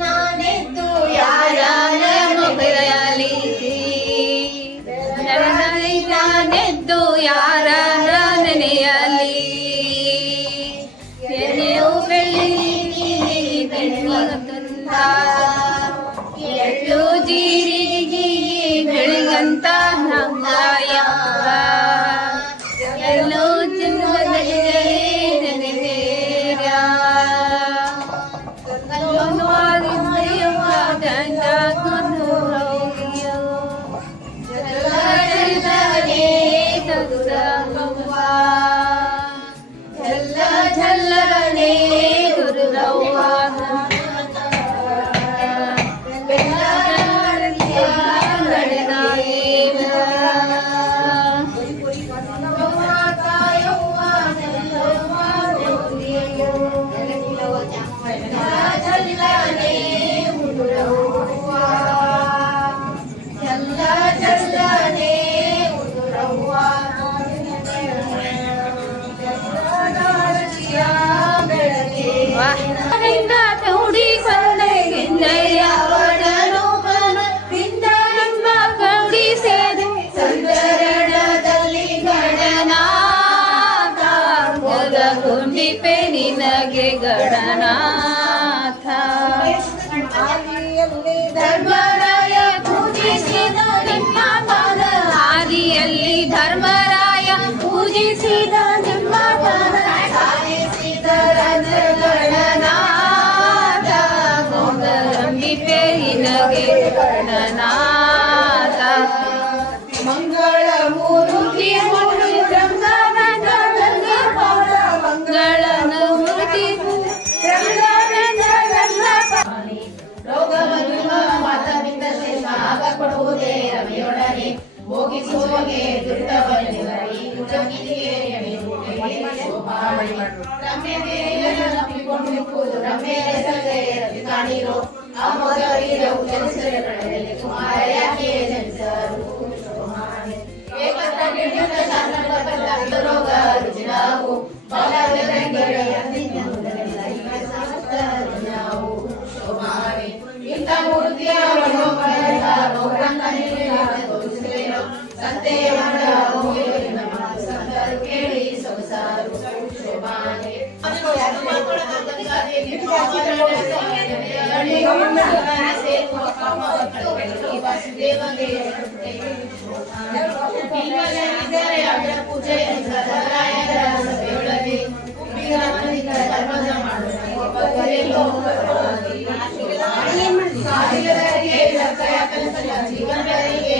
ನಾನೆದ್ದು ಯಾರ ಮೊಬೈಲಿಸಿ ನಾನೆದ್ದು ಯಾರ ನೆನೆಯಲಿ ಎಲೆಯು ಬೆಳ್ಳಿ ಬೆಳೆಯುತ್ತ ಎಳ್ಳು ಜೀರಿಗೆ ಬೆಳೆಯಂತ ನಂಗಾಯ ಎಲ್ಲೋ ಝಲ್ಲನೆ ಗುರುರವ್ವ ನಿನಗೆ ಗಣನಾಥ ಧರ್ಮರಾಯ ಪೂಜಿಸಿದ ನಿಮ್ಮ ಮನ ಆದಿಯಲ್ಲಿ ಧರ್ಮರಾಯ ಪೂಜಿಸಿದ ನಿಮ್ಮ ಮನ ಸಾಧಿಸಿದ ಗಣನಾಥ ಗೋಗರಂಬಿಪೆ ನಿನಗೆ ಗಣನಾಥ ಮಂಗಳ ಮೂರುತಿ ಕೊಡುವುದೇ ರಮೆಯೊಡನೆ ಭೋಗಿಸುವಗೆ ದುರ್ಗವನಿಗರಿ ರಮ್ಯದೇವಿಕೊಂಡು ರಮ್ಯ ಕಾಣಿರೋ ಆ ಮಗರಿರವು ಜನಿಸಲು ಕುಮಾರ ಯಾಕೆ ಜನಿಸರು ರೋಗ ರುಜಿನವು ನಾವು ಶೋಭಾನೆ ಇಂಥ ಮೂರ್ತಿಯ ಸಂತೆ ಕೇಳಿ ಸೊಗಸಾರು ಶೋಭಾನೆ ಪೂಜೆ ಸಭೆಯೊಳಗೆ ಧರ್ಮದ ಜೀವನಗಳಿಗೆ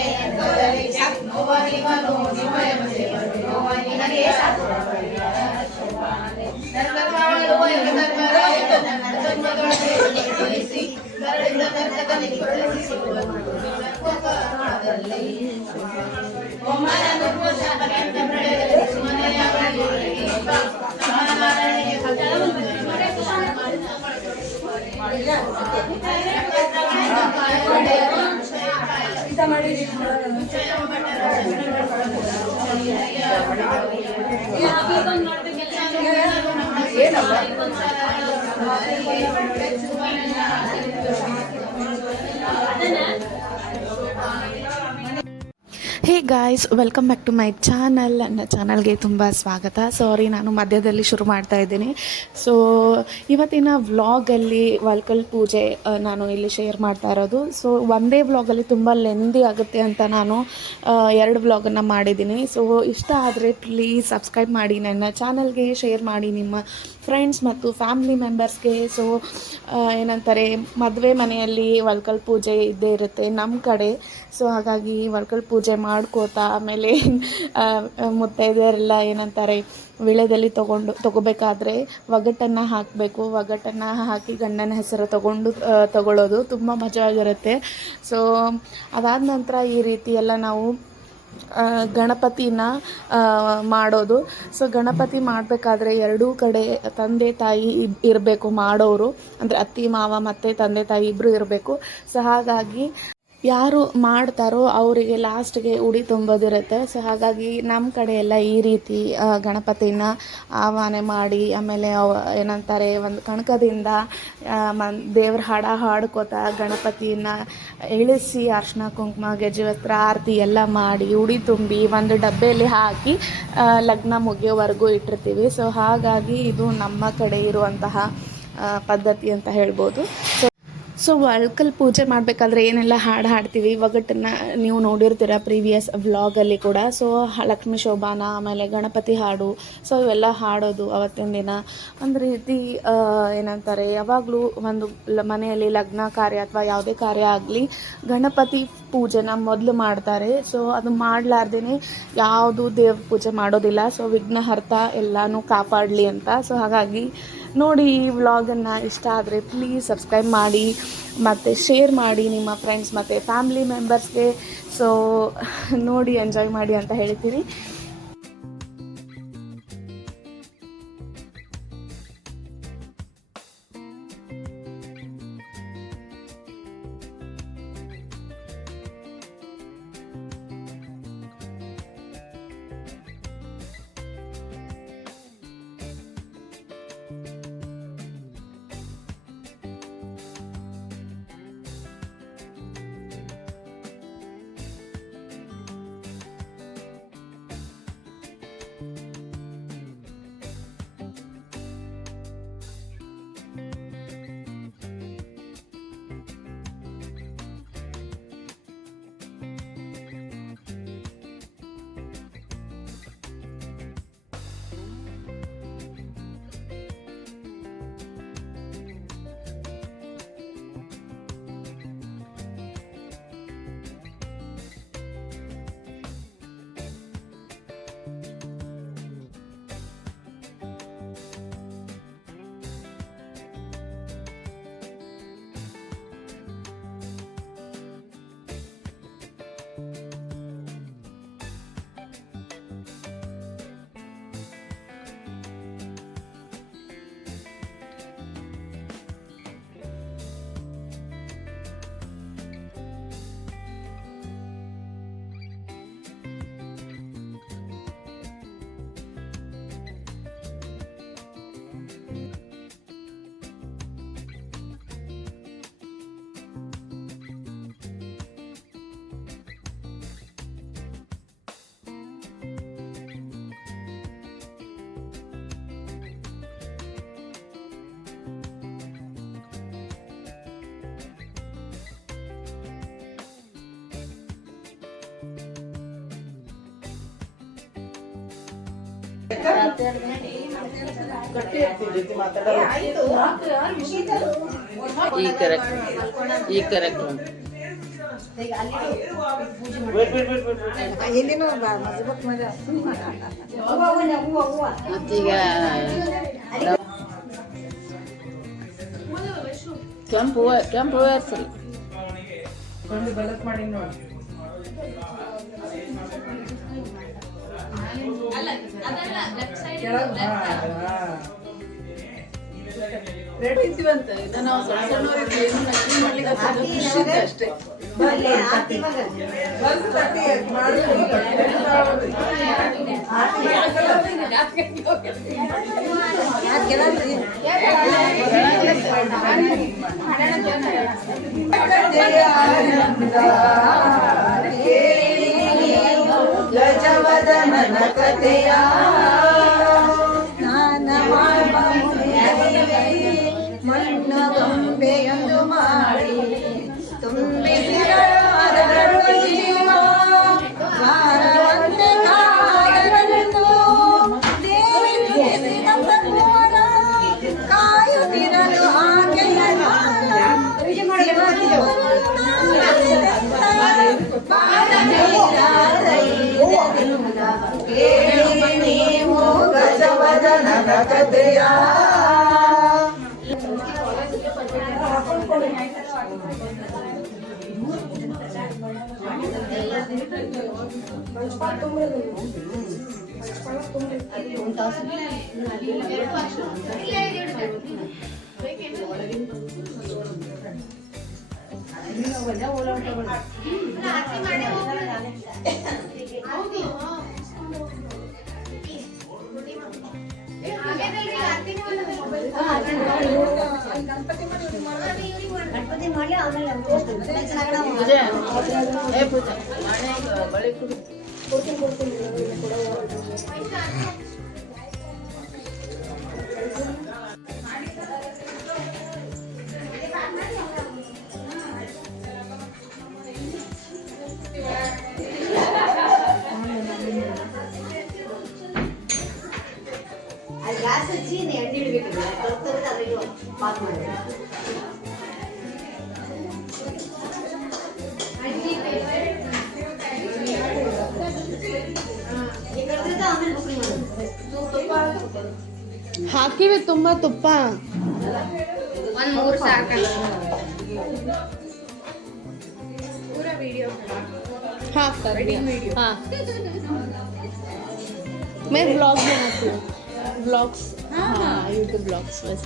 hey guys, welcome back to my channel. ನನ್ನ ಚಾನಲ್ಗೆ ತುಂಬ ಸ್ವಾಗತ. ಸಾರಿ, ನಾನು ಮಧ್ಯದಲ್ಲಿ ಶುರು ಮಾಡ್ತಾ ಇದ್ದೀನಿ. ಸೊ ಇವತ್ತಿನ ವ್ಲಾಗಲ್ಲಿ ವಲ್ಕಲ್ ಪೂಜೆ ನಾನು ಇಲ್ಲಿ ಶೇರ್ ಮಾಡ್ತಾ ಇರೋದು. ಸೊ ಒಂದೇ ವ್ಲಾಗಲ್ಲಿ ತುಂಬ ಲೆಂದಿ ಆಗುತ್ತೆ ಅಂತ ನಾನು 2 ವ್ಲಾಗನ್ನು ಮಾಡಿದ್ದೀನಿ. ಸೊ ಇಷ್ಟ ಆದರೆ ಪ್ಲೀಸ್ ಸಬ್ಸ್ಕ್ರೈಬ್ ಮಾಡಿ, ನನ್ನ ಚಾನಲ್ಗೆ ಶೇರ್ ಮಾಡಿ ನಿಮ್ಮ ಫ್ರೆಂಡ್ಸ್ ಮತ್ತು ಫ್ಯಾಮಿಲಿ ಮೆಂಬರ್ಸ್ಗೆ. ಸೊ ಏನಂತಾರೆ, ಮದುವೆ ಮನೆಯಲ್ಲಿ ವಲ್ಕಲ್ ಪೂಜೆ ಇದ್ದೇ ಇರುತ್ತೆ ನಮ್ಮ ಕಡೆ. ಸೊ ಹಾಗಾಗಿ ವಲ್ಕಲ್ ಪೂಜೆ ಮಾಡ್ಕೋತಾ ಆಮೇಲೆ ಮುತ್ತೈದೆಯರೆಲ್ಲ ಏನಂತಾರೆ, ವಿಳೆದಲ್ಲಿ ತಗೋಬೇಕಾದ್ರೆ ಒಗ್ಗಟ್ಟನ್ನು ಹಾಕಬೇಕು. ಒಗ್ಗಟ್ಟನ್ನು ಹಾಕಿ ಗಂಡನ ಹೆಸರು ತಗೊಳ್ಳೋದು ತುಂಬ ಮಜವಾಗಿರುತ್ತೆ. ಸೊ ಅದಾದ ನಂತರ ಈ ರೀತಿ ಎಲ್ಲ ನಾವು ಗಣಪತಿನ ಮಾಡೋದು. ಸೊ ಗಣಪತಿ ಮಾಡಬೇಕಾದ್ರೆ ಎರಡೂ ಕಡೆ ತಂದೆ ತಾಯಿ ಇರಬೇಕು ಮಾಡೋರು, ಅಂದರೆ ಅತ್ತಿ ಮಾವ ಮತ್ತು ತಂದೆ ತಾಯಿ ಇಬ್ಬರು ಇರಬೇಕು. ಸೊ ಹಾಗಾಗಿ ಯಾರು ಮಾಡ್ತಾರೋ ಅವರಿಗೆ ಲಾಸ್ಟ್ಗೆ ಉಡಿ ತುಂಬೋದಿರುತ್ತೆ. ಸೊ ಹಾಗಾಗಿ ನಮ್ಮ ಕಡೆ ಎಲ್ಲ ಈ ರೀತಿ ಗಣಪತಿನ ಆವಾಹನೆ ಮಾಡಿ, ಆಮೇಲೆ ಏನಂತಾರೆ ಒಂದು ಕಣಕದಿಂದ ದೇವ್ರ ಹಾಡ್ಕೋತ ಗಣಪತಿನ ಇಳಿಸಿ ಅರ್ಶಿನ ಕುಂಕುಮ ಗೆಜ್ಜೆ ಆರತಿ ಎಲ್ಲ ಮಾಡಿ ಉಡಿ ತುಂಬಿ ಒಂದು ಡಬ್ಬೆಯಲ್ಲಿ ಹಾಕಿ ಲಗ್ನ ಮುಗಿಯೋವರೆಗೂ ಇಟ್ಟಿರ್ತೀವಿ. ಸೊ ಹಾಗಾಗಿ ಇದು ನಮ್ಮ ಕಡೆ ಇರುವಂತಹ ಪದ್ಧತಿ ಅಂತ ಹೇಳ್ಬೋದು. ಸೊ ಒಳ್ಕಲ್ ಪೂಜೆ ಮಾಡಬೇಕಾದ್ರೆ ಏನೆಲ್ಲ ಹಾಡು ಹಾಡ್ತೀವಿ ಒಗಟನ್ನು ನೀವು ನೋಡಿರ್ತೀರ ಪ್ರೀವಿಯಸ್ ವ್ಲಾಗಲ್ಲಿ ಕೂಡ. ಸೊ ಲಕ್ಷ್ಮೀ ಶೋಭಾನ, ಆಮೇಲೆ ಗಣಪತಿ ಹಾಡು, ಸೊ ಇವೆಲ್ಲ ಹಾಡೋದು ಅವತ್ತಿನ ದಿನ ಒಂದು ರೀತಿ ಏನಂತಾರೆ, ಯಾವಾಗಲೂ ಒಂದು ಮನೆಯಲ್ಲಿ ಲಗ್ನ ಕಾರ್ಯ ಅಥವಾ ಯಾವುದೇ ಕಾರ್ಯ ಆಗಲಿ ಗಣಪತಿ ಪೂಜೆನ ಮೊದಲು ಮಾಡ್ತಾರೆ. ಸೊ ಅದು ಮಾಡಲಾರ್ದೇ ಯಾವುದು ದೇವ್ರ ಪೂಜೆ ಮಾಡೋದಿಲ್ಲ. ಸೊ ವಿಘ್ನಹರ್ತ ಎಲ್ಲನೂ ಕಾಪಾಡಲಿ ಅಂತ. ಸೊ ಹಾಗಾಗಿ ನೋಡಿ, ಈ ವ್ಲಾಗನ್ನು ಇಷ್ಟ ಆದರೆ ಪ್ಲೀಸ್ ಸಬ್ಸ್ಕ್ರೈಬ್ ಮಾಡಿ ಮತ್ತು ಶೇರ್ ಮಾಡಿ ನಿಮ್ಮ ಫ್ರೆಂಡ್ಸ್ ಮತ್ತು ಫ್ಯಾಮಿಲಿ ಮೆಂಬರ್ಸ್ಗೆ. ಸೊ ನೋಡಿ ಎಂಜಾಯ್ ಮಾಡಿ ಅಂತ ಹೇಳ್ತೀನಿ. ಈ ಕರೆಕ್ಟ್ ಮತ್ತೀಗ ಕೆಂಪು ಹೂವು ಹಚ್ಚರಿ. ನಾವು ಸಣ್ಣ ಸಣ್ಣವರಿಗೆ ಏನು ನಕಲಿ ಮಾಡ್ಲಿಕ್ಕೆ ಅಷ್ಟೇ. ಗಜವದನನ ಕಥೆಯ ಮಣ್ಣಗೊಂಬೆಯೊಂದು ಮಾಡಿ ತುಂಬಿಸಿರಳು ಜೀವ ವಾರವಂತೆ ಕಾಯಲಂದು ದೇವಿ ಕಾಯುತ್ತಿರಲು ಆಕೆಯನ್ನು ಕೇಳಿ ನೀವು ಗಜವದನನ ಕಥೆಯ. ಗಣಪತಿ ಮಾಡಿ ಆಮೇಲೆ ಅದೇ ಏ ಪೂಜಾ ಮನೆ ಬಳಿ ಕೊಡು ಅದು ಗ್ಯಾಸ್ ಹಚ್ಚಿ ಎಣ್ಣೆ ಇಡಬೇಕು ಅದರಲ್ಲಿ ಪಾಕ್ ಮಾಡಬೇಕು ಆಮೇಲೆ ಬುಕ್ಕಿಂಗ್ ಮಾಡೋದು ಹಾಕಿವಿ ತುಂಬ ತುಪ್ಪ. ಒಂದು 3 ಸಾಕಲ್ಲ. हाँ कर दिया हाँ मैं ब्लॉग बनाती हूँ ब्लॉग्स हाँ यूट्यूब ब्लॉग्स बस